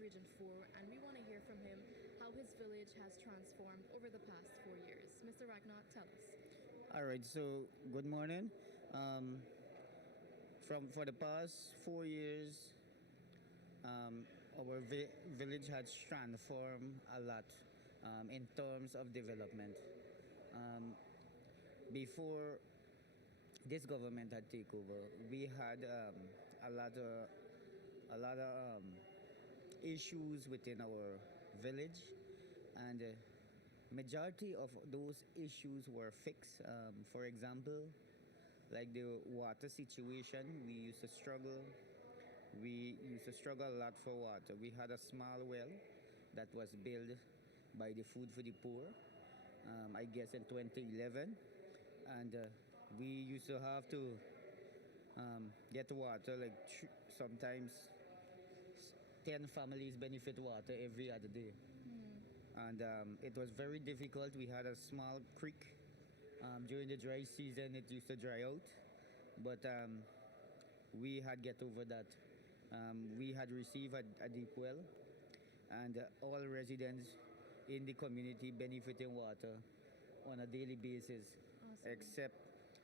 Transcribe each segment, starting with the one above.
Village Region 4, and we want to hear from him how his village has transformed over the past 4 years. Mr. Ragnauth, tell us. All right, so good morning. Um, from for the past 4 years, our village has transformed a lot in terms of development. Um, Before this government had taken over, we had a lot of a lot of issues within our village, and majority of those issues were fixed. For example, like the water situation, we used to struggle a lot for water. We had a small well that was built by the Food for the Poor, I guess in 2011, and we used to have to get water like sometimes 10 families benefit water every other day, and it was very difficult. We had a small creek. During the dry season, it used to dry out, but we had get over that. We had received a deep well, and all residents in the community benefiting water on a daily basis, Awesome. except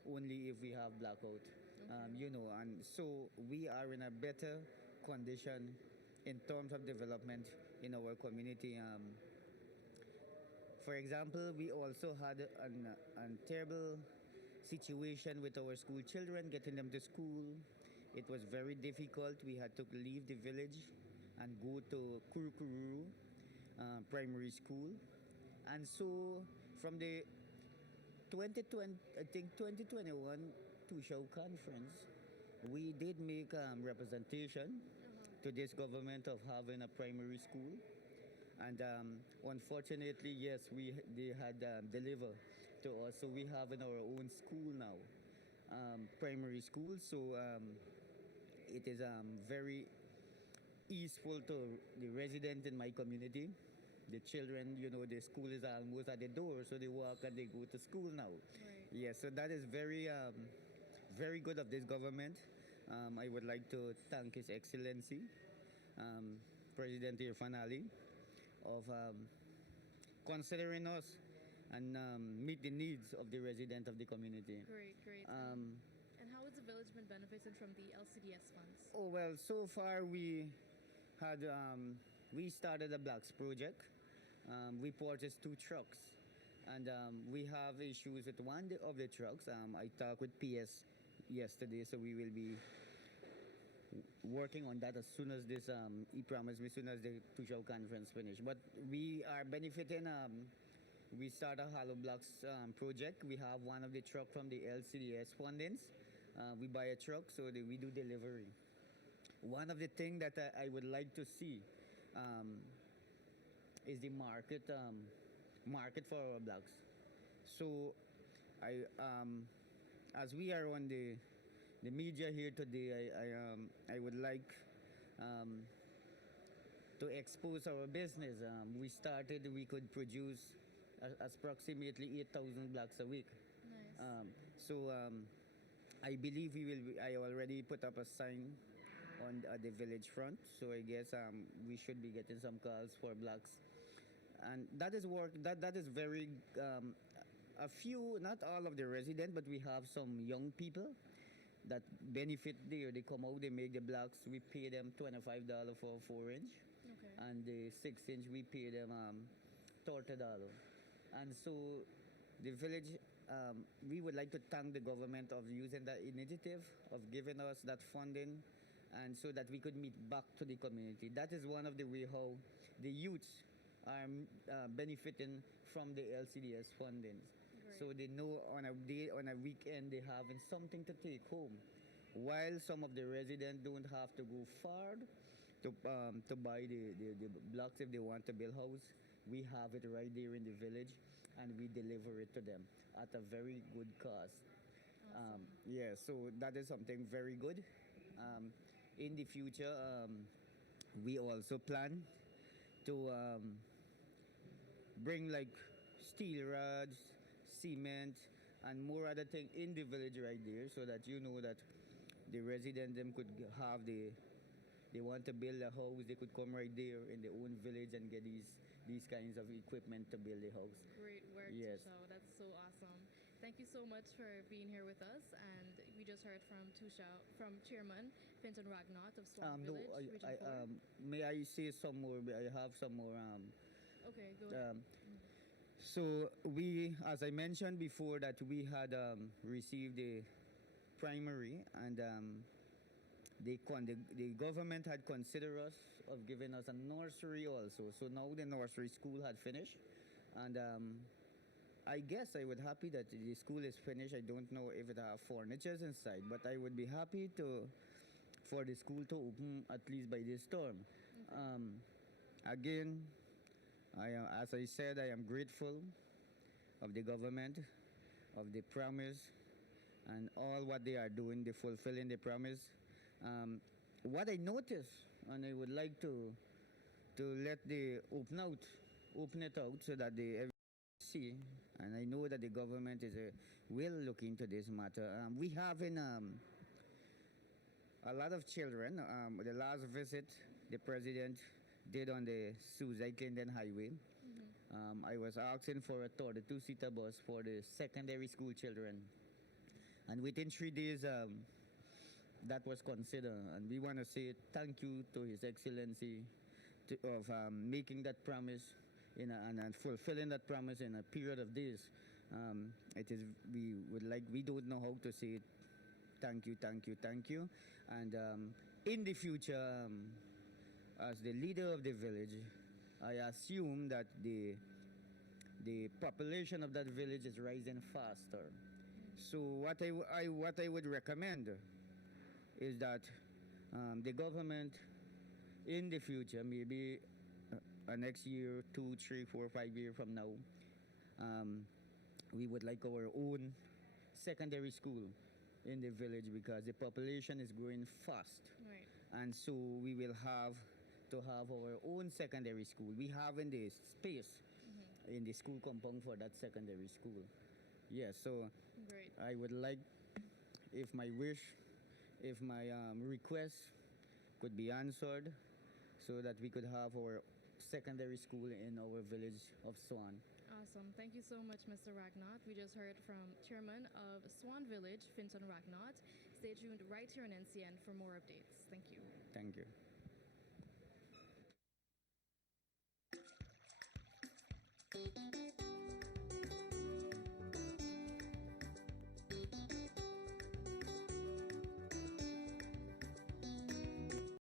only if we have blackout. Okay. And so we are in a better condition in terms of development in our community. For example, we also had a terrible situation with our school children, getting them to school. It was very difficult. We had to leave the village and go to Kurukuru primary school. And so from the 2020, I think 2021 Tushao conference, we did make representation to this government of having a primary school. And unfortunately, yes, they had delivered to us. So we have in our own school now, primary school. So it is very easeful to the resident in my community. The children, the school is almost at the door, so they walk and they go to school now. Right. Yes, so that is very good of this government. I would like to thank His Excellency, President Irfan Ali, of considering us and meet the needs of the resident of the community. Great, great. Um, And how has the village been benefiting from the LCDS funds? oh well, so far had we started a blocks project. We purchased two trucks, and we have issues with one of the trucks. I talked with PS yesterday, so we will be working on that as soon as this. He promised me as soon as the two-show conference finish. But we are benefiting. We start a hollow blocks project. We have one of the truck from the LCDS fundings. We buy a truck so that we do delivery. One of the things that I would like to see is the market for our blocks. So as we are on the media here today, I would like to expose our business. We could produce approximately 8,000 blocks a week. Nice. I believe I already put up a sign on the village front, so I guess we should be getting some calls for blocks, and that is work. That is very a few, not all of the residents, but we have some young people that benefit there. They come out, they make the blocks. We pay them $25 for a 4 inch, Okay. and the 6 inch we pay them $30. And so the village, we would like to thank the government of using that initiative of giving us that funding, and so that we could meet back to the community. That is one of the way how the youths are benefiting from the LCDS fundings. Great. So they know on a weekend they having something to take home, while some of the residents don't have to go far to buy the blocks if they want to build house. We have it right there in the village, and we deliver it to them at a very good cost. Awesome. Yeah, so that is something very good. In the future, we also plan to bring like steel rods, cement, and more other thing in the village right there, so that you know that the resident them could have they want to build a house, they could come right there in their own village and get these kinds of equipment to build a house. Great work, Yes. Tushaw. That's so awesome. Thank you so much for being here with us. And we just heard from Chairman Finton Ragnauth of Swan No, Village, Region 4. may I say some more? I have some more. Okay, go ahead. So we, as I mentioned before, that we had received a primary, and the government had considered us of giving us a nursery also. So now the nursery school had finished, and I guess I would happy that the school is finished. I don't know if it have furnitures inside, but I would be happy for the school to open at least by this term. Again, as I said, I am grateful of the government, of the promise, and all what they are doing, they fulfilling the promise. What I noticed, and I would like to let the open it out so that they see, and I know that the government will look into this matter. We have in a lot of children. The last visit the president did on the Suicide Linden Highway, I was asking for a 32-seater bus for the secondary school children, and within 3 days, that was considered. And we want to say thank you to His Excellency of making that promise and fulfilling that promise in a period of days. It is we don't know how to say it. Thank you, thank you, thank you. And in the future, as the leader of the village, I assume that the population of that village is rising faster. So what I would recommend is that the government in the future, maybe next year, 2, 3, 4, 5 years from now, we would like our own secondary school in the village because the population is growing fast. Right. And so we will have to have our own secondary school. We have in the space in the school compound for that secondary school. Yes, so Great. I would like, if my wish, if my request could be answered, so that we could have our secondary school in our village of Swan. Awesome. Thank you so much, Mr. Ragnauth. We just heard from Chairman of Swan Village, Finton Ragnauth. Stay tuned right here on NCN for more updates. Thank you. Thank you.